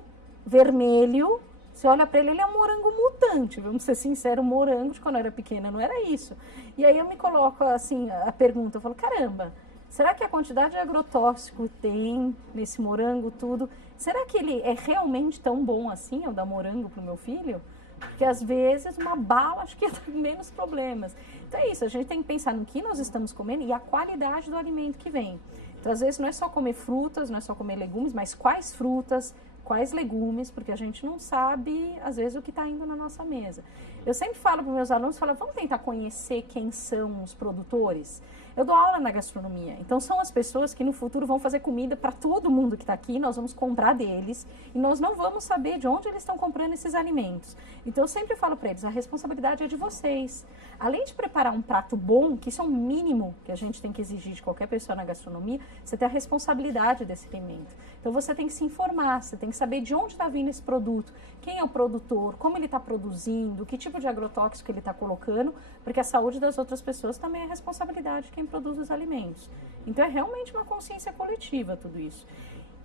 vermelho, você olha para ele é um morango mutante, vamos ser sinceros, o morango de quando eu era pequena não era isso. E aí eu me coloco assim, a pergunta, eu falo, caramba, será que a quantidade de agrotóxico tem nesse morango, tudo? Será que ele é realmente tão bom assim, eu dar morango para o meu filho? Porque às vezes uma bala acho que dá menos problemas. Então é isso, a gente tem que pensar no que nós estamos comendo e a qualidade do alimento que vem. Então às vezes não é só comer frutas, não é só comer legumes, mas quais frutas, quais legumes, porque a gente não sabe às vezes o que está indo na nossa mesa. Eu sempre falo para os meus alunos, vamos tentar conhecer quem são os produtores. Eu dou aula na gastronomia, então são as pessoas que no futuro vão fazer comida para todo mundo que está aqui, nós vamos comprar deles e nós não vamos saber de onde eles estão comprando esses alimentos. Então eu sempre falo para eles, a responsabilidade é de vocês. Além de preparar um prato bom, que isso é um mínimo que a gente tem que exigir de qualquer pessoa na gastronomia, você tem a responsabilidade desse alimento. Então você tem que se informar, você tem que saber de onde está vindo esse produto, quem é o produtor, como ele está produzindo, que tipo de agrotóxico ele está colocando, porque a saúde das outras pessoas também é responsabilidade de quem produz os alimentos. Então é realmente uma consciência coletiva tudo isso.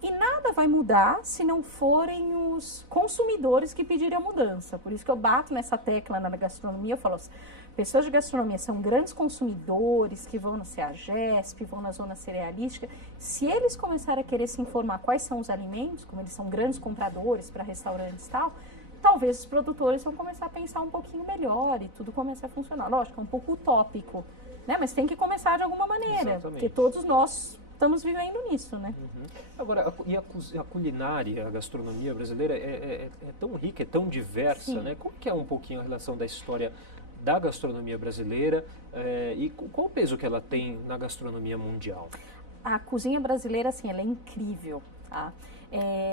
E nada vai mudar se não forem os consumidores que pedirem a mudança. Por isso que eu bato nessa tecla na gastronomia, eu falo assim, pessoas de gastronomia são grandes consumidores que vão na CEAGESP, vão na zona cerealística. Se eles começarem a querer se informar quais são os alimentos, como eles são grandes compradores para restaurantes e tal, talvez os produtores vão começar a pensar um pouquinho melhor e tudo começa a funcionar. Lógico, é um pouco utópico, né? Mas tem que começar de alguma maneira, exatamente, porque todos nós estamos vivendo nisso, né? Agora, a culinária, a gastronomia brasileira é tão rica, é tão diversa, sim, né? Como que é um pouquinho a relação da história da gastronomia brasileira e qual o peso que ela tem na gastronomia mundial? A cozinha brasileira, assim, ela é incrível, tá?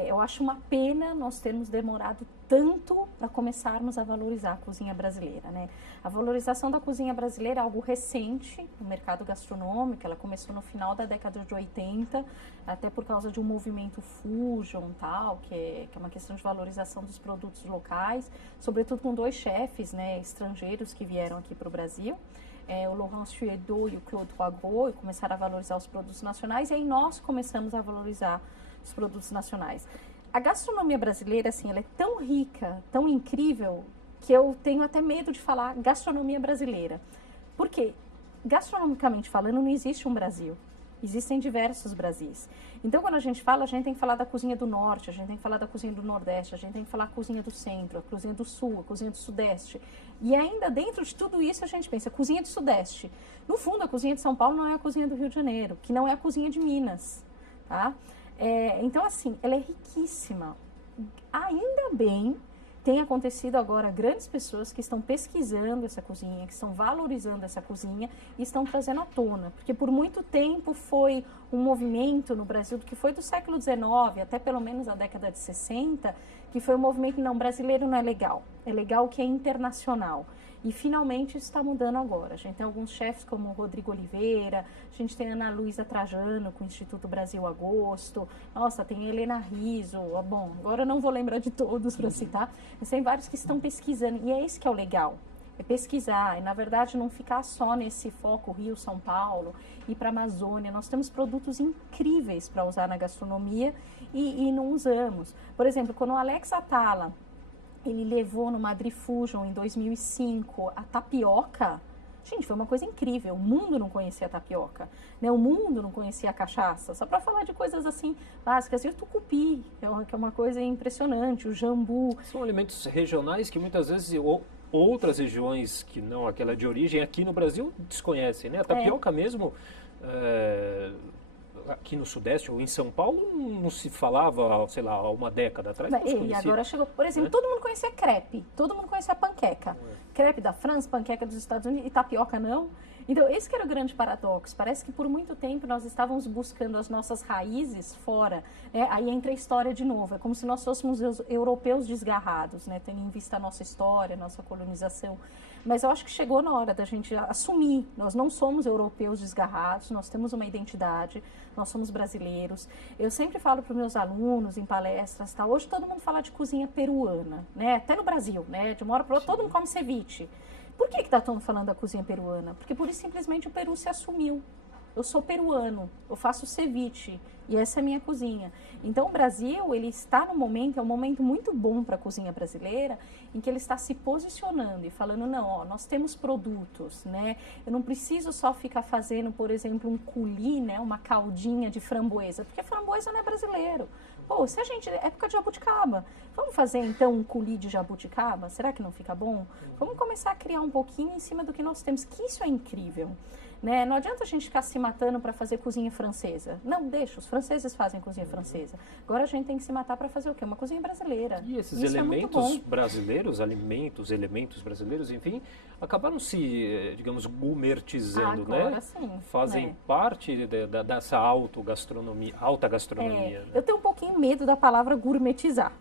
Eu acho uma pena nós termos demorado tanto para começarmos a valorizar a cozinha brasileira, né? A valorização da cozinha brasileira é algo recente no mercado gastronômico, ela começou no final da década de 80, até por causa de um movimento fusion, tal, que é uma questão de valorização dos produtos locais, sobretudo com dois chefes, né, estrangeiros que vieram aqui para o Brasil. O Laurence Chuedo e o Claude Roagot, e começaram a valorizar os produtos nacionais, e aí nós começamos a valorizar os produtos nacionais. A gastronomia brasileira, assim, ela é tão rica, tão incrível, que eu tenho até medo de falar gastronomia brasileira. Porque, gastronomicamente falando, não existe um Brasil. Existem diversos Brasis. Então, quando a gente fala, a gente tem que falar da cozinha do norte, a gente tem que falar da cozinha do nordeste, a gente tem que falar a cozinha do centro, a cozinha do sul, a cozinha do sudeste. E ainda dentro de tudo isso, a gente pensa, cozinha do sudeste. No fundo, a cozinha de São Paulo não é a cozinha do Rio de Janeiro, que não é a cozinha de Minas, tá? Então, assim, ela é riquíssima. Ainda bem, tem acontecido agora grandes pessoas que estão pesquisando essa cozinha, que estão valorizando essa cozinha e estão trazendo à tona. Porque por muito tempo foi um movimento no Brasil, que foi do século XIX até pelo menos a década de 60, que foi um movimento, não, brasileiro não é legal o que é internacional. E finalmente isso está mudando agora. A gente tem alguns chefes como o Rodrigo Oliveira, a gente tem a Ana Luísa Trajano com o Instituto Brasil Agosto, nossa, tem a Helena Rizzo, bom, agora eu não vou lembrar de todos para citar, mas tem vários que estão pesquisando, e é isso que é o legal, é pesquisar, e na verdade não ficar só nesse foco Rio, São Paulo, ir para a Amazônia. Nós temos produtos incríveis para usar na gastronomia e não usamos. Por exemplo, quando o Alex Atala, ele levou no Madrid Fusion em 2005 a tapioca. Gente, foi uma coisa incrível. O mundo não conhecia a tapioca, né? O mundo não conhecia a cachaça. Só para falar de coisas assim básicas. E o tucupi, que é uma coisa impressionante. O jambu. São alimentos regionais que muitas vezes outras regiões que não aquela de origem aqui no Brasil desconhecem, né? A tapioca mesmo... aqui no Sudeste ou em São Paulo não se falava, sei lá, há uma década atrás. E agora chegou, por exemplo, todo mundo conhecia crepe, todo mundo conhecia panqueca. Crepe da França, panqueca dos Estados Unidos e tapioca não. Então, esse que era o grande paradoxo. Parece que por muito tempo nós estávamos buscando as nossas raízes fora, né? Aí entra a história de novo. É como se nós fôssemos os europeus desgarrados, né? Tendo em vista a nossa história, a nossa colonização. Mas eu acho que chegou na hora da gente assumir. Nós não somos europeus desgarrados, nós temos uma identidade, nós somos brasileiros. Eu sempre falo para os meus alunos em palestras, tá? Hoje todo mundo fala de cozinha peruana, né? Até no Brasil, né? De uma hora para outra todo mundo come ceviche. Por que está todo mundo falando da cozinha peruana? Porque por isso simplesmente o Peru se assumiu. Eu sou peruano, eu faço ceviche e essa é a minha cozinha. Então o Brasil, ele está no momento, é um momento muito bom para a cozinha brasileira, em que ele está se posicionando e falando, não, ó, nós temos produtos, né? Eu não preciso só ficar fazendo, por exemplo, um coulis, né? Uma caldinha de framboesa, porque framboesa não é brasileiro. Pô, se a gente, época de jabuticaba, vamos fazer então um coulis de jabuticaba? Será que não fica bom? Vamos começar a criar um pouquinho em cima do que nós temos, que isso é incrível. Né? Não adianta a gente ficar se matando para fazer cozinha francesa. Não, deixa, os franceses fazem cozinha francesa. Agora a gente tem que se matar para fazer o quê? Uma cozinha brasileira. E esses elementos brasileiros, elementos brasileiros, enfim, acabaram se, digamos, gourmetizando, agora, né? Sim, fazem parte dessa alta gastronomia. Né? Eu tenho um pouquinho medo da palavra gourmetizar.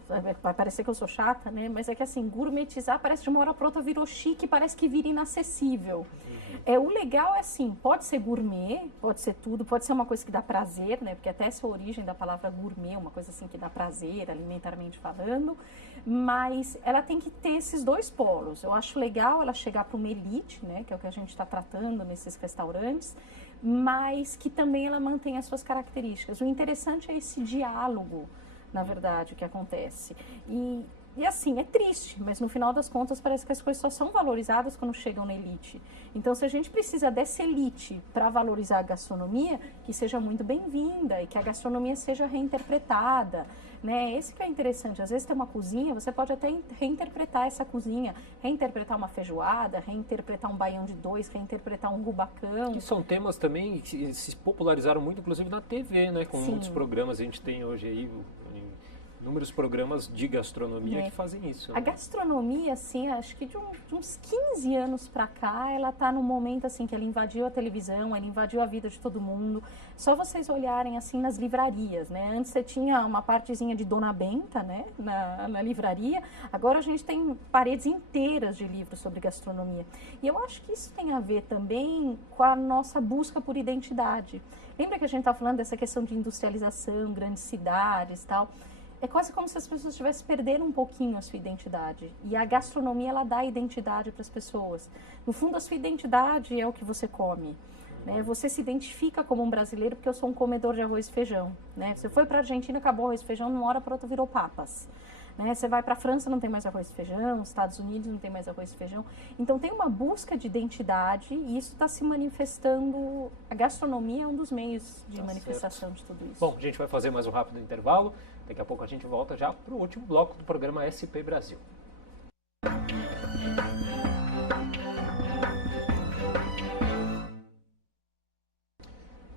Vai parecer que eu sou chata, né? Mas é que assim, gourmetizar parece de uma hora para outra virou chique, parece que vira inacessível. O legal é assim, pode ser gourmet, pode ser tudo, pode ser uma coisa que dá prazer, né? Porque até essa origem da palavra gourmet, uma coisa assim que dá prazer, alimentarmente falando, mas ela tem que ter esses dois polos. Eu acho legal ela chegar para uma elite, né? Que é o que a gente está tratando nesses restaurantes, mas que também ela mantém as suas características. O interessante é esse diálogo, na verdade, que acontece. E assim, é triste, mas no final das contas parece que as coisas só são valorizadas quando chegam na elite. Então, se a gente precisa dessa elite para valorizar a gastronomia, que seja muito bem-vinda e que a gastronomia seja reinterpretada, né? Esse que é interessante. Às vezes tem uma cozinha, você pode até reinterpretar essa cozinha, reinterpretar uma feijoada, reinterpretar um baião de dois, reinterpretar um rubacão. Que são temas também que se popularizaram muito, inclusive na TV, né? Com muitos programas a gente tem hoje aí... inúmeros programas de gastronomia que fazem isso. A gastronomia, assim, acho que de uns 15 anos para cá, ela está num momento, assim, que ela invadiu a televisão, ela invadiu a vida de todo mundo. Só vocês olharem, assim, nas livrarias, né? Antes você tinha uma partezinha de Dona Benta, né? Na livraria. Agora a gente tem paredes inteiras de livros sobre gastronomia. E eu acho que isso tem a ver também com a nossa busca por identidade. Lembra que a gente está falando dessa questão de industrialização, grandes cidades e tal? É quase como se as pessoas estivessem perdendo um pouquinho a sua identidade. E a gastronomia, ela dá identidade para as pessoas. No fundo, a sua identidade é o que você come. Né? Você se identifica como um brasileiro porque eu sou um comedor de arroz e feijão. Né? Você foi para a Argentina, acabou o arroz e feijão, de uma hora para outra virou papas. Né? Você vai para a França, não tem mais arroz e feijão, os Estados Unidos não tem mais arroz e feijão. Então tem uma busca de identidade e isso está se manifestando. A gastronomia é um dos meios de manifestação de tudo isso. Bom, a gente vai fazer mais um rápido intervalo. Daqui a pouco a gente volta já para o último bloco do programa SP Brasil.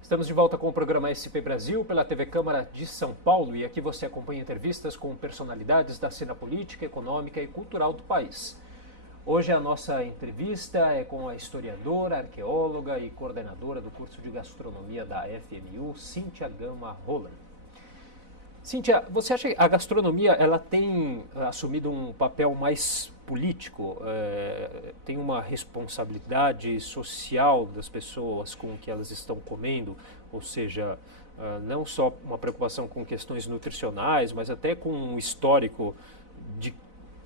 Estamos de volta com o programa SP Brasil pela TV Câmara de São Paulo e aqui você acompanha entrevistas com personalidades da cena política, econômica e cultural do país. Hoje a nossa entrevista é com a historiadora, arqueóloga e coordenadora do curso de gastronomia da FMU, Cíntia Gama Roland. Cíntia, você acha que a gastronomia ela tem assumido um papel mais político? Tem uma responsabilidade social das pessoas com o que elas estão comendo? Ou seja, não só uma preocupação com questões nutricionais, mas até com um histórico de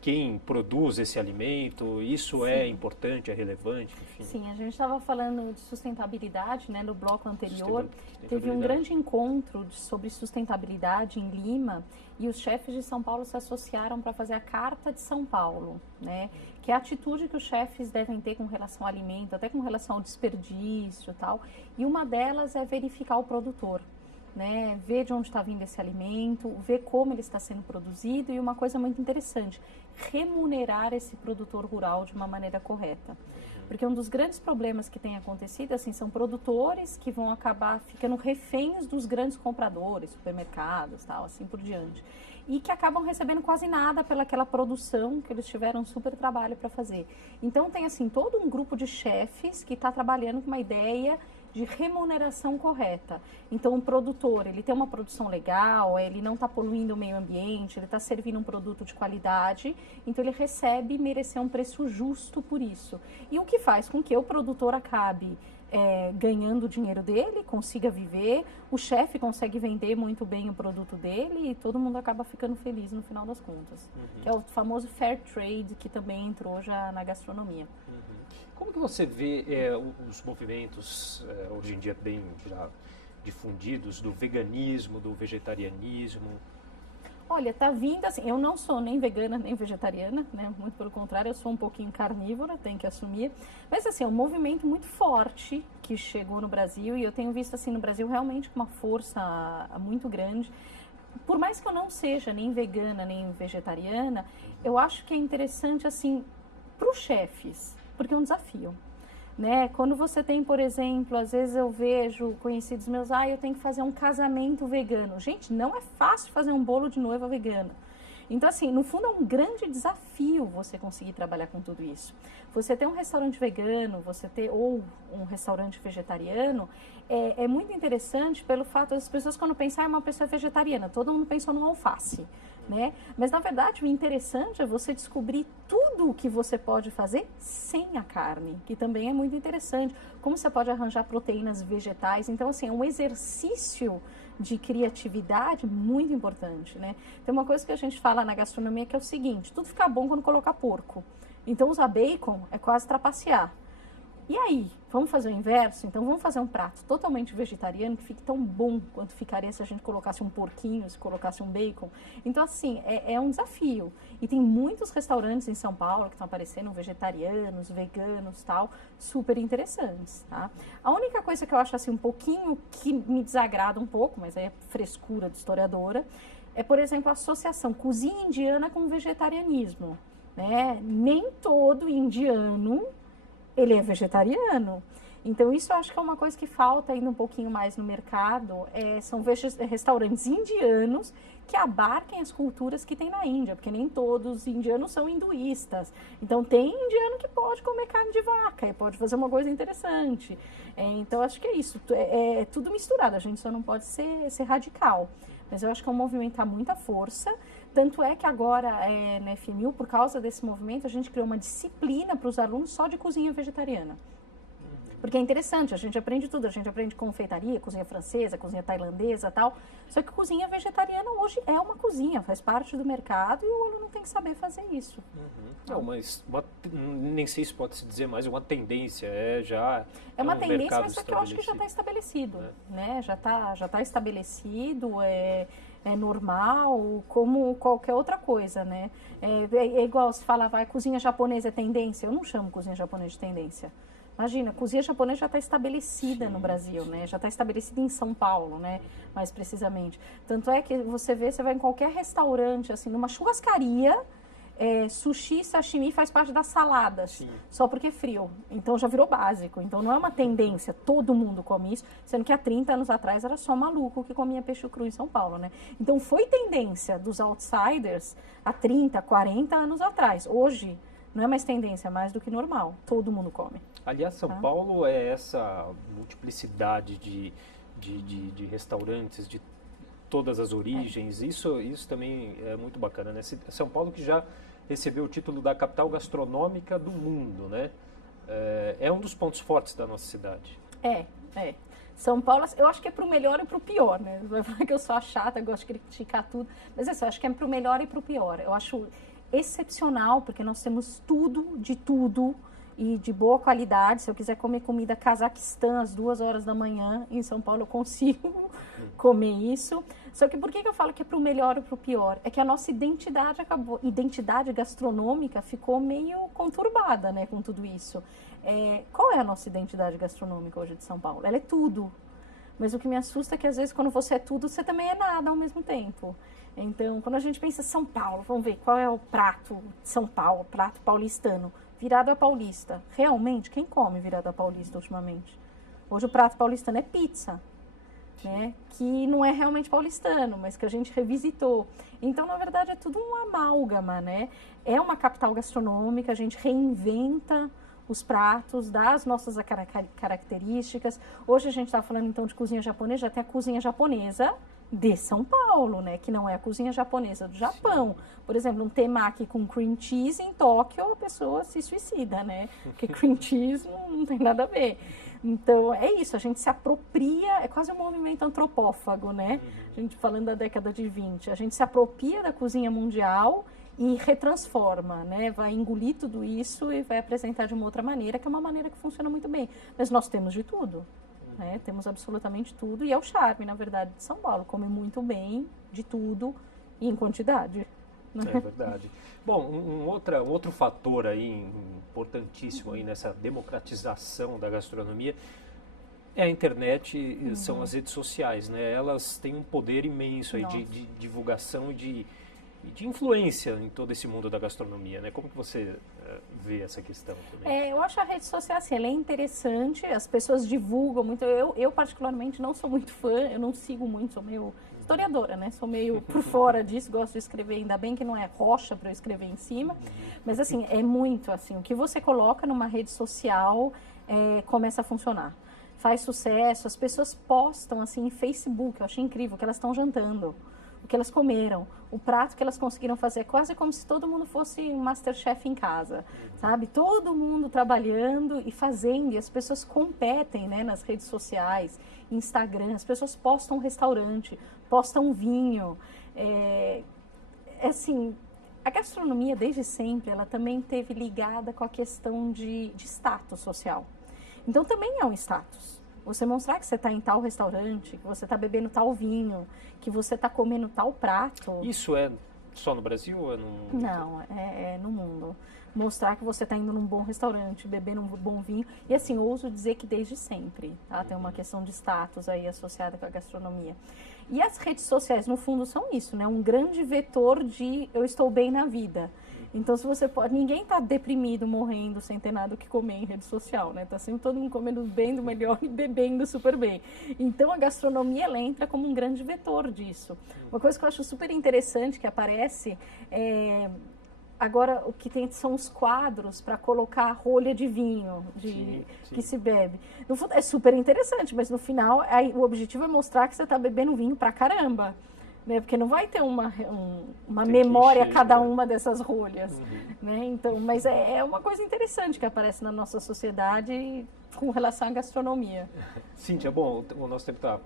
quem produz esse alimento, isso Sim. É importante, é relevante, enfim. Sim, a gente estava falando de sustentabilidade, né, no bloco anterior, teve um grande encontro sobre sustentabilidade em Lima e os chefes de São Paulo se associaram para fazer a Carta de São Paulo, né, que é a atitude que os chefes devem ter com relação ao alimento, até com relação ao desperdício e tal, e uma delas é verificar o produtor. Né, ver de onde está vindo esse alimento, ver como ele está sendo produzido e uma coisa muito interessante, remunerar esse produtor rural de uma maneira correta. Porque um dos grandes problemas que tem acontecido, assim, são produtores que vão acabar ficando reféns dos grandes compradores, supermercados, tal, assim por diante. E que acabam recebendo quase nada pelaquela produção que eles tiveram um super trabalho para fazer. Então tem assim todo um grupo de chefes que está trabalhando com uma ideia de remuneração correta. Então o produtor, ele tem uma produção legal, ele não está poluindo o meio ambiente, ele está servindo um produto de qualidade, então ele recebe e merecer um preço justo por isso. E o que faz com que o produtor acabe ganhando o dinheiro dele, consiga viver, o chefe consegue vender muito bem o produto dele e todo mundo acaba ficando feliz no final das contas. Que é o famoso fair trade que também entrou já na gastronomia. Como que você vê os movimentos, hoje em dia bem já difundidos, do veganismo, do vegetarianismo? Olha, tá vindo assim, eu não sou nem vegana nem vegetariana, né? Muito pelo contrário, eu sou um pouquinho carnívora, tenho que assumir. Mas assim, é um movimento muito forte que chegou no Brasil e eu tenho visto assim no Brasil realmente com uma força muito grande. Por mais que eu não seja nem vegana nem vegetariana, eu acho que é interessante assim para os chefes, porque é um desafio. Né? Quando você tem, por exemplo, às vezes eu vejo conhecidos meus, eu tenho que fazer um casamento vegano. Gente, não é fácil fazer um bolo de noiva vegano. Então, assim, no fundo é um grande desafio você conseguir trabalhar com tudo isso. Você ter um restaurante vegano, ou um restaurante vegetariano, é muito interessante pelo fato das pessoas quando pensam, uma pessoa é vegetariana, todo mundo pensou no alface. Né? Mas, na verdade, o interessante é você descobrir tudo o que você pode fazer sem a carne, que também é muito interessante. Como você pode arranjar proteínas vegetais. Então, assim, é um exercício de criatividade muito importante, né? Tem uma coisa que a gente fala na gastronomia que é o seguinte, tudo fica bom quando colocar porco. Então, usar bacon é quase trapacear. E aí, vamos fazer o inverso? Então, vamos fazer um prato totalmente vegetariano que fique tão bom quanto ficaria se a gente colocasse um porquinho, se colocasse um bacon. Então, assim, é um desafio. E tem muitos restaurantes em São Paulo que estão aparecendo, vegetarianos, veganos, tal, super interessantes, tá? A única coisa que eu acho, assim, um pouquinho que me desagrada um pouco, mas é frescura de historiadora, é, por exemplo, a associação cozinha indiana com vegetarianismo, né? Nem todo indiano ele é vegetariano. Então, isso eu acho que é uma coisa que falta ainda um pouquinho mais no mercado. São restaurantes indianos que abarquem as culturas que tem na Índia, porque nem todos os indianos são hinduístas. Então, tem indiano que pode comer carne de vaca e pode fazer uma coisa interessante. Então, acho que é isso. É tudo misturado, a gente só não pode ser radical. Mas eu acho que é um movimento que há muita força. Tanto é que agora, na FMU, por causa desse movimento, a gente criou uma disciplina para os alunos só de cozinha vegetariana. Porque é interessante, a gente aprende tudo, a gente aprende confeitaria, cozinha francesa, cozinha tailandesa e tal. Só que cozinha vegetariana hoje é uma cozinha, faz parte do mercado e o aluno tem que saber fazer isso. Não, mas nem sei se pode se dizer mais uma tendência, É uma tendência, mas só que eu acho que já está estabelecido, né? Já tá estabelecido, é normal, como qualquer outra coisa, né? É igual se fala, vai, cozinha japonesa é tendência. Eu não chamo cozinha japonesa de tendência. Imagina, a cozinha japonesa já está estabelecida no Brasil, né? Já está estabelecida em São Paulo, né? Mais precisamente. Tanto é que você vai em qualquer restaurante, assim, numa churrascaria, sushi, sashimi faz parte das saladas, Sim. só porque é frio. Então já virou básico. Então não é uma tendência, todo mundo come isso, sendo que há 30 anos atrás era só maluco que comia peixe cru em São Paulo, né? Então foi tendência dos outsiders há 30, 40 anos atrás. Hoje não é mais tendência, é mais do que normal. Todo mundo come. Aliás, São Paulo é essa multiplicidade de restaurantes, de todas as origens. Isso também é muito bacana, né? São Paulo que já recebeu o título da capital gastronômica do mundo, né? É um dos pontos fortes da nossa cidade. São Paulo, eu acho que é para o melhor e para o pior, né? Você vai falar que eu sou a chata, gosto de criticar tudo, mas assim, eu acho que é para o melhor e para o pior. Eu acho excepcional, porque nós temos tudo, de tudo, e de boa qualidade. Se eu quiser comer comida Cazaquistã às 2 horas da manhã, em São Paulo eu consigo comer isso. Só que por que eu falo que é para o melhor ou para o pior? É que a nossa identidade gastronômica ficou meio conturbada, né, com tudo isso. Qual é a nossa identidade gastronômica hoje de São Paulo? Ela é tudo. Mas o que me assusta é que às vezes quando você é tudo, você também é nada ao mesmo tempo. Então, quando a gente pensa São Paulo, vamos ver qual é o prato de São Paulo, prato paulistano. Virada paulista. Realmente, quem come virada paulista ultimamente? Hoje o prato paulistano é pizza, né? Que não é realmente paulistano, mas que a gente revisitou. Então, na verdade, é tudo um amálgama, né? É uma capital gastronômica, a gente reinventa os pratos, dá as nossas características. Hoje a gente está falando, então, de cozinha japonesa, já tem a cozinha japonesa de São Paulo, né? Que não é a cozinha japonesa do Japão. Por exemplo, um temaki com cream cheese em Tóquio, a pessoa se suicida, né? Porque cream cheese não tem nada a ver. Então, é isso, a gente se apropria, é quase um movimento antropófago, né? A gente falando da década de 20, a gente se apropria da cozinha mundial e retransforma, né? Vai engolir tudo isso e vai apresentar de uma outra maneira, que é uma maneira que funciona muito bem. Mas nós temos de tudo. Né? Temos absolutamente tudo e é o charme, na verdade, de São Paulo. Come muito bem, de tudo e em quantidade. Né? É verdade. Bom, um outro fator aí importantíssimo aí nessa democratização da gastronomia é a internet, são as redes sociais, né? Elas têm um poder imenso aí de divulgação e de influência em todo esse mundo da gastronomia, né? Como que você vê essa questão também? Eu acho a rede social assim, ela é interessante, as pessoas divulgam muito. Eu particularmente não sou muito fã, eu não sigo muito, sou meio historiadora, né? Sou meio por fora disso, gosto de escrever, ainda bem que não é rocha para eu escrever em cima, mas assim, é muito assim, o que você coloca numa rede social começa a funcionar. Faz sucesso, as pessoas postam assim em Facebook, eu achei incrível que elas estão jantando, o que elas comeram, o prato que elas conseguiram fazer, quase como se todo mundo fosse um Masterchef em casa, sabe? Todo mundo trabalhando e fazendo, e as pessoas competem, né, nas redes sociais, Instagram, as pessoas postam restaurante, postam vinho, assim, a gastronomia desde sempre, ela também teve ligada com a questão de status social. Então também é um status. Você mostrar que você está em tal restaurante, que você está bebendo tal vinho, que você está comendo tal prato. Isso é só no Brasil ou é no mundo? Não, é no mundo. Mostrar que você está indo num bom restaurante, bebendo um bom vinho. E assim, ouso dizer que desde sempre, tá? Tem uma questão de status aí associada com a gastronomia. E as redes sociais, no fundo, são isso, né? Um grande vetor de eu estou bem na vida. Então, se você pode... Ninguém está deprimido, morrendo, sem ter nada o que comer em rede social, né? Tá sempre todo mundo comendo bem do melhor e bebendo super bem. Então, a gastronomia, ela entra como um grande vetor disso. Uma coisa que eu acho super interessante que aparece agora, o que tem são os quadros para colocar rolha de vinho Sim. que se bebe. No fundo, é super interessante, mas no final, o objetivo é mostrar que você está bebendo vinho pra caramba. Né? Porque não vai ter uma memória a cada uma dessas rolhas. Né? Então, mas é uma coisa interessante que aparece na nossa sociedade com relação à gastronomia. Cíntia, bom, o nosso tempo está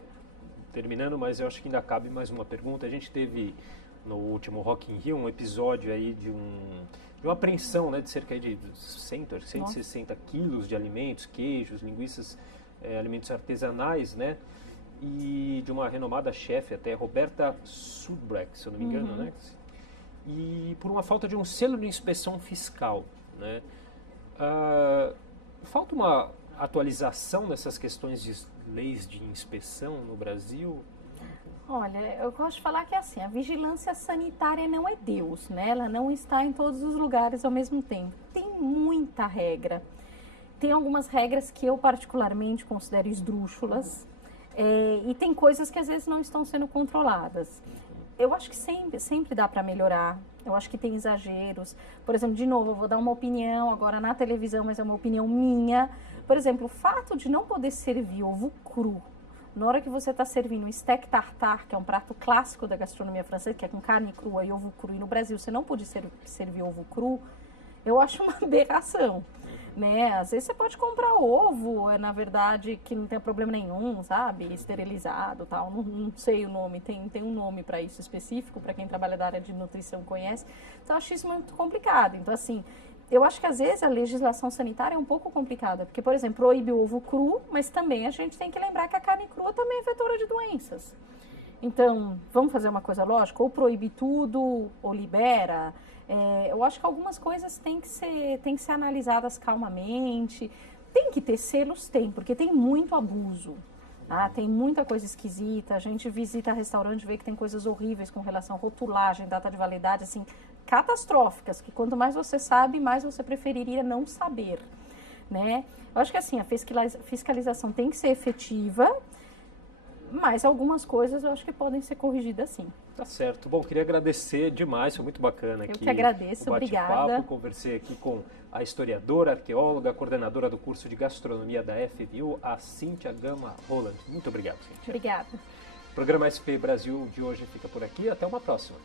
terminando, mas eu acho que ainda cabe mais uma pergunta. A gente teve no último Rock in Rio um episódio aí de uma apreensão, né, de cerca de 160 quilos de alimentos, queijos, linguiças, alimentos artesanais, né? e de uma renomada chefe até, Roberta Sudbreck, se eu não me engano, né? E por uma falta de um selo de inspeção fiscal, né? Falta uma atualização dessas questões de leis de inspeção no Brasil? Olha, eu gosto de falar que assim, a vigilância sanitária não é Deus, né? Ela não está em todos os lugares ao mesmo tempo. Tem muita regra. Tem algumas regras que eu particularmente considero esdrúxulas, e tem coisas que às vezes não estão sendo controladas. Eu acho que sempre dá para melhorar. Eu acho que tem exageros. Por exemplo, de novo, eu vou dar uma opinião agora na televisão, mas é uma opinião minha. Por exemplo, o fato de não poder servir ovo cru, na hora que você está servindo um steak tartare, que é um prato clássico da gastronomia francesa, que é com carne crua e ovo cru, e no Brasil você não pode servir ovo cru, eu acho uma aberração. Né? Às vezes você pode comprar ovo, na verdade, que não tem problema nenhum, sabe? Esterilizado, tal. Não sei o nome, tem um nome para isso específico, para quem trabalha da área de nutrição conhece. Então, eu acho isso muito complicado. Então, assim, eu acho que às vezes a legislação sanitária é um pouco complicada, porque, por exemplo, proíbe o ovo cru, mas também a gente tem que lembrar que a carne crua também é vetora de doenças. Então, vamos fazer uma coisa lógica? Ou proíbe tudo, ou libera. Eu acho que algumas coisas têm que ser analisadas calmamente. Tem que ter selos, porque tem muito abuso. Tá? Tem muita coisa esquisita. A gente visita restaurante e vê que tem coisas horríveis com relação à rotulagem, data de validade, assim, catastróficas, que quanto mais você sabe, mais você preferiria não saber. Né? Eu acho que assim, a fiscalização tem que ser efetiva, mas algumas coisas eu acho que podem ser corrigidas sim. Tá certo. Bom, queria agradecer demais, foi muito bacana aqui. Eu que agradeço, obrigada. Conversei aqui com a historiadora, arqueóloga, coordenadora do curso de gastronomia da FMU, a Cíntia Gama Roland. Muito obrigado, Cíntia. Obrigada. O programa SP Brasil de hoje fica por aqui. Até uma próxima.